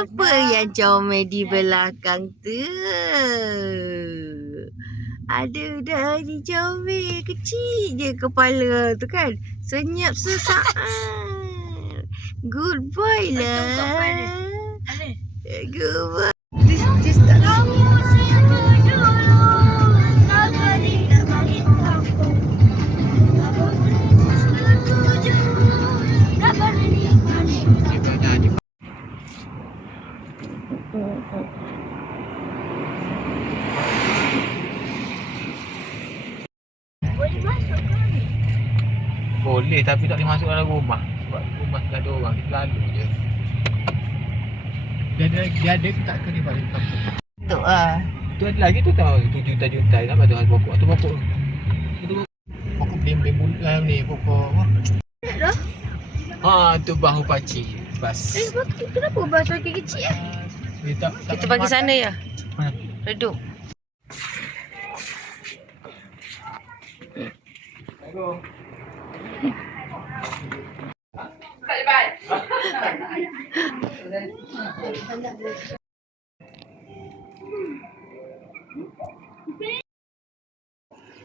Siapa yang comel di belakang tu? Ada dari comel. Kecil je kepala tu kan. Senyap sesaat. Good boy lah. Good boy. This tak. Boleh tapi tak boleh masuk dalam rumah. Sebab rumah tak ada orang, kita lalu je. Dia ada tak ke dia balik kampung? Betul lah. Tu ada lagi tu tahu tu juta-juta nampak tu pokok tu pokok. Pokok belimbing bulan ni pokok apa? Ha tu bahu paci. Bas. Kenapa bas makin kecil Kita bagi sana ya. Mana? Redup. Go.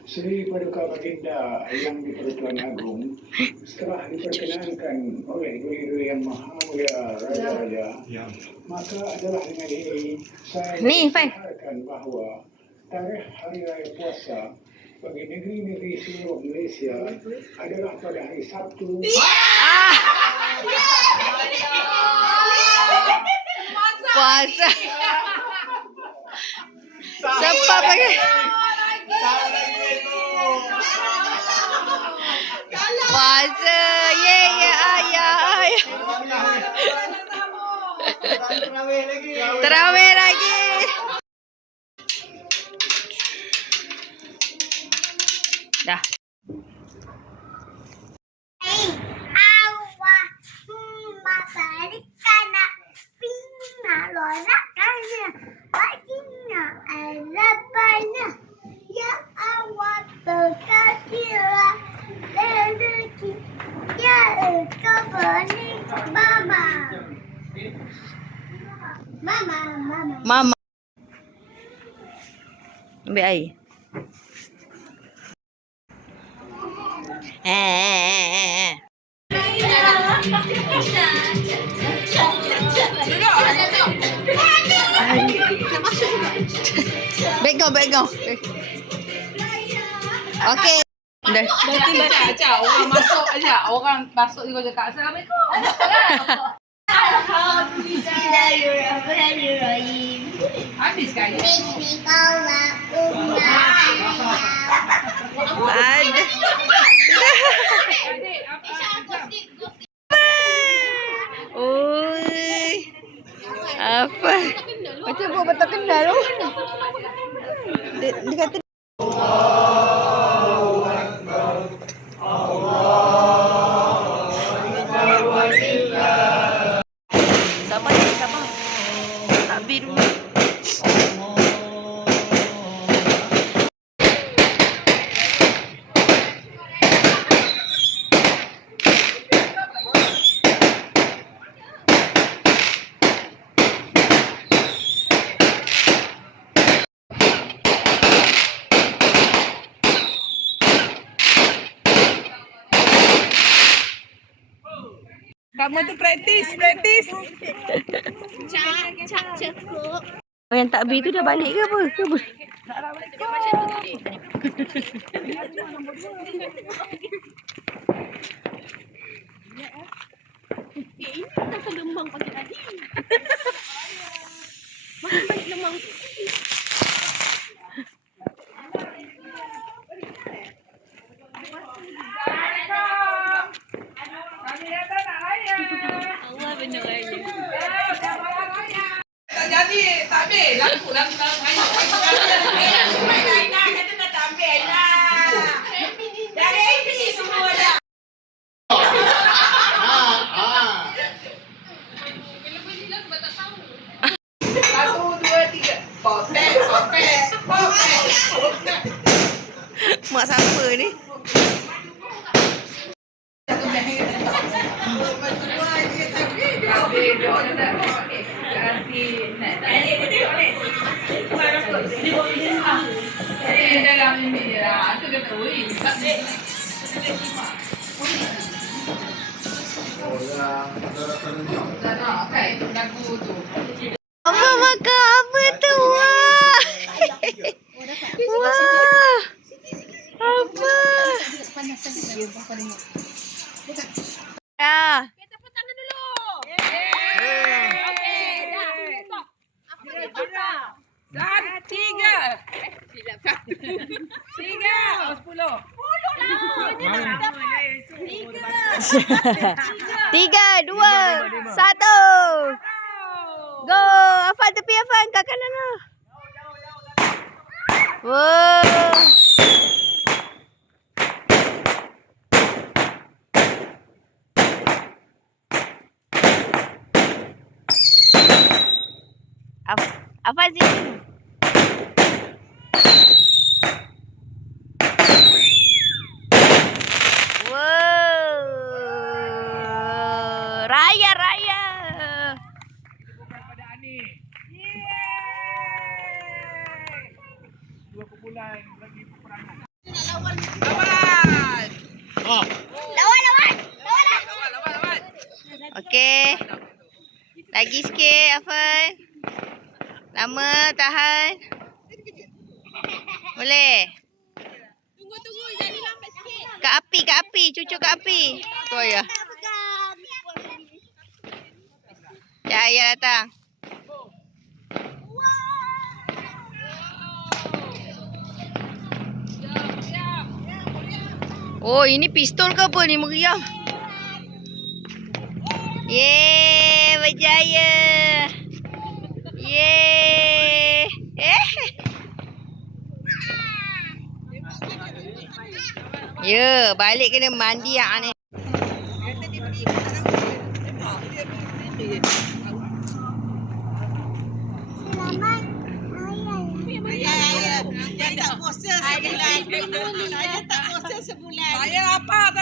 Sri Paduka Baginda yang di-Pertuan Agung setelah diperkenankan oleh Duli Yang Maha Mulia Raja-Raja, maka adalah dengan ini saya mengatakan bahawa tarikh Hari Raya Puasa bagi negeri-negeri seluruh Malaysia adalah pada hari Sabtu. Puasa. Siapa pakai? Puasa. Ye ayah. Terawih lagi. Dah. Mama. Ambil air. Back go. Okey. Dah. Berarti baca orang masuk aja. Orang masuk juga cakap Assalamualaikum. Bismillahirrahmanirrahim. Habis kali. Ada. Oi. Apa? Macam buat betul kenal tu. Dia kata Sabar. Takbir dulu. Kamu tu praktis. Cukup. Oh, yang takbir tu dah balik ke apa? Ini tak lemang pagi tadi. Makin banyak lemang. Allah benar raya. Tak jadi, tak ambil. Lagu dalam banyak. Aina kata tak ambil Aina. Dari AP semua dah. Satu, dua, tiga. Popek. Mak siapa ni? Satu beg. kata, oi, tak dek. Tak nak kan lagu tu. Apa makan apa tu? Wah. Wah. Apa? Ya. Tepuk tangan dulu. Dan 3. Silap 1. 3. 10. 3, 2, 1. Go. Afan tepi Afan kat kanan lah. Wow. Afan sini. Wow. Raya raya. Lawan. Okey. Lagi sikit Afan. Lama tahan. Boleh. Tunggu, jadi lambat sikit. Kat api, cucuk kat api. Tu ya. Ya, ayah datang. Oh, ini pistol ke apa ni meriam? Yeay, berjaya. Yeay. Ya, balik kena mandi hak ni. Saya lapar.